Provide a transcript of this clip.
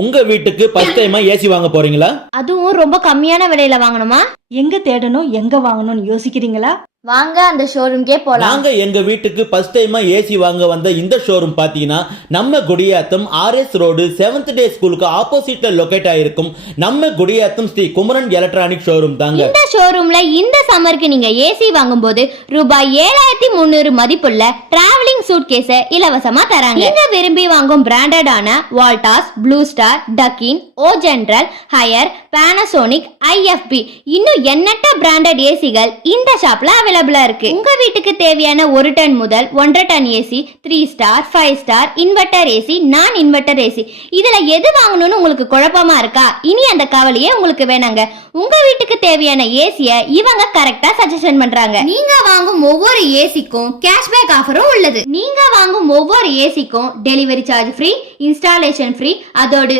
உங்க வீட்டுக்கு ஃபர்ஸ்ட் டைமா ஏசி வாங்க போறீங்களா? அதுவும் ரொம்ப கம்மியான விலையில வாங்கணுமா? எங்க தேடணும் எங்க வாங்கணும்னு யோசிக்கிறீங்களா? வாங்க அந்த ஷோரூம்க்கே போலாம். நாங்க எங்க வீட்டுக்கு ஃபர்ஸ்ட் டைமா ஏசி வாங்க வந்த இந்த ஷோரூம் பாத்தீங்கன்னா நம்ம குடியாத்தம் RS ரோடு 7th டே ஸ்கூலுக்கு ஆப்போசிட்ல லொகேட் ஆயிருக்கும் நம்ம குடியாத்தம் ஸ்ரீ குமரன் எலக்ட்ரானிக் ஷோரூம் தாங்க. இந்த ஷோரூம்ல இந்த சம்மருக்கு நீங்க ஏசி வாங்கும்போது ரூபாய் 7300 மதிப்புள்ள டிராவலிங் சூட்கேஸ இலவசமா தராங்க. நீங்க விரும்பி வாங்கும் பிராண்டடான வால்டாஸ், ப்ளூ ஸ்டார், டக்கின், ஓ ஜெனரல், ஹையர், பானாசோனிக், IFB இன்னும் எண்ணற்ற பிராண்டட் ஏசிகள் இந்த ஷாப்ல அவைலபிளா இருக்கு. உங்க வீட்டுக்கு தேவையான 1 டன் முதல் 1.5 ton AC, 3 star, 5 star, inverter AC, non inverter AC இதுல எது வாங்கணும்னு உங்களுக்கு குழப்பமா இருக்கா? இனி அந்த கவலையே உங்களுக்கு வேணாங்க. உங்க வீட்டுக்கு தேவையான ஏசிய இவங்க கரெக்டா சஜஷன் பண்றாங்க. நீங்க வாங்கும் ஒவ்வொரு ஏசிக்கும் கேஷ்பேக் ஆஃபரும் உள்ளது. நீங்க வாங்கும் ஒவ்வொரு ஏசிக்கும் delivery charge free, installation free, அதோடு